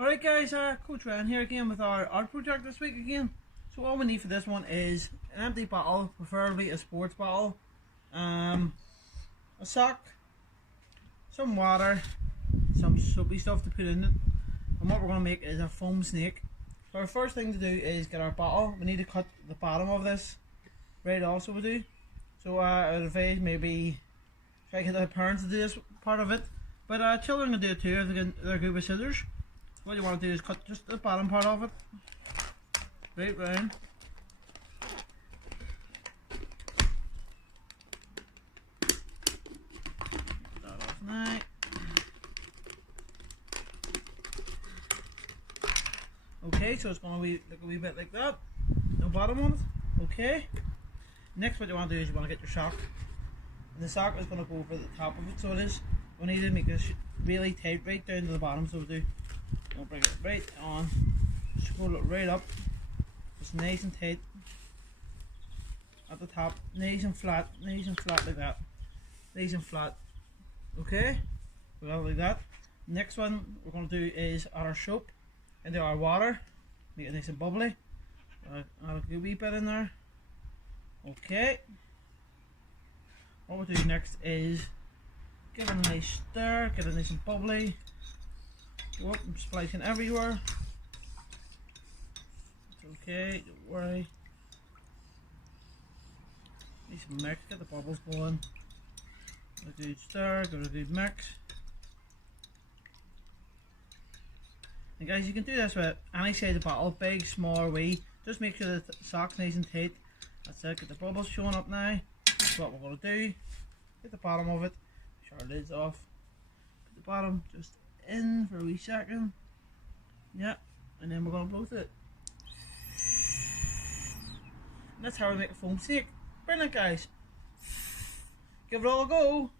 Alright guys, Coach Ryan here again with our art project this week again. So all we need for this one is an empty bottle, preferably a sports bottle, a sock, some water, some soapy stuff to put in it, and what we're going to make is a foam snake. So our first thing to do is get our bottle. We need to cut the bottom of this right off, so we do. So I would advise maybe try to get the parents to do this part of it, but children can do it too if they're good with scissors. What you want to do is cut just the bottom part of it, right round. That off now. Okay, so it's going to look a wee bit like that. No bottom on it. Okay. Next, what you want to do is you want to get your sock, and the sock is going to go over the top of it. So it is. We need to make this really tight right down to the bottom. So we do. We'll bring it right on, scroll it right up, just nice and tight at the top, nice and flat like that, nice and flat. Okay, well, like that. Next one we're going to do is add our soap into our water, make it nice and bubbly. Add a good wee bit in there. Okay, what we'll do next is give it a nice stir, get it nice and bubbly. Oh, I'm splicing everywhere. It's okay, don't worry. Nice mix, get the bubbles going. A good stir, got a good mix. And guys, you can do this with any size of bottle, big, small, wee. Just make sure the sock's nice and tight. That's it, get the bubbles showing up now. That's what we're going to do. Get the bottom of it, make sure our lid's off. Put the bottom just in for a wee second, yeah, and then we're going to blow it. And that's how we make a foam snake. Brilliant guys, give it all a go.